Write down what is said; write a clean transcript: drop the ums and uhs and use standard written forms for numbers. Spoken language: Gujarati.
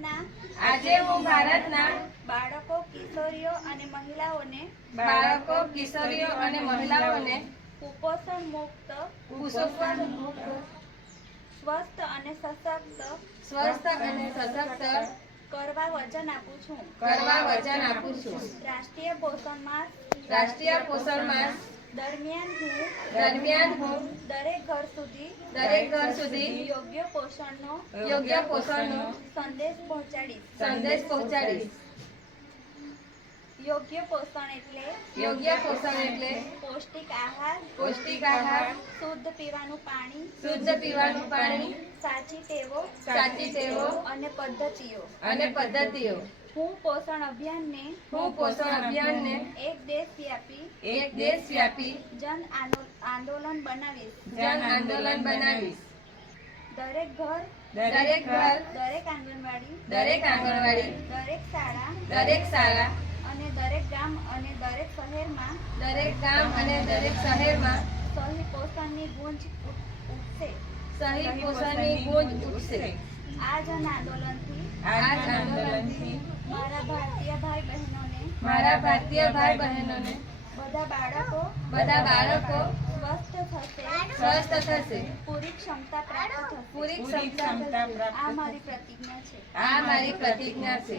ભારતના બાળકો, કિશોરીઓ અને મહિલાઓને કુપોષણ મુક્ત, સ્વસ્થ અને સશક્ત કરવા વચન આપું છું. રાષ્ટ્રીય પોષણ માસ દરમિયાન હું દરેક ઘર સુધી યોગ્ય પોષણનો સંદેશ પહોંચાડીશ. યોગ્ય પોષણ એટલે પૌષ્ટિક આહાર, શુદ્ધ પીવાનું પાણી, સાચી ટેવો અને પદ્ધતિઓ. હું પોષણ અભિયાનને એક દેશવ્યાપી જન આંદોલન બનાવીશ. દરેક ઘર, દરેક આંગણવાડી, દરેક શાળા અને દરેક ગામ અને દરેક શહેરમાં સહી પોષણની ગૂંજ ઉઠશે. આ જન આંદોલનથી મારા ભારતીય ભાઈ બહેનોને બધા બાળકો સ્વસ્થ થશે, પૂરી ક્ષમતા પ્રાપ્ત થશે. આ મારી પ્રતિજ્ઞા છે.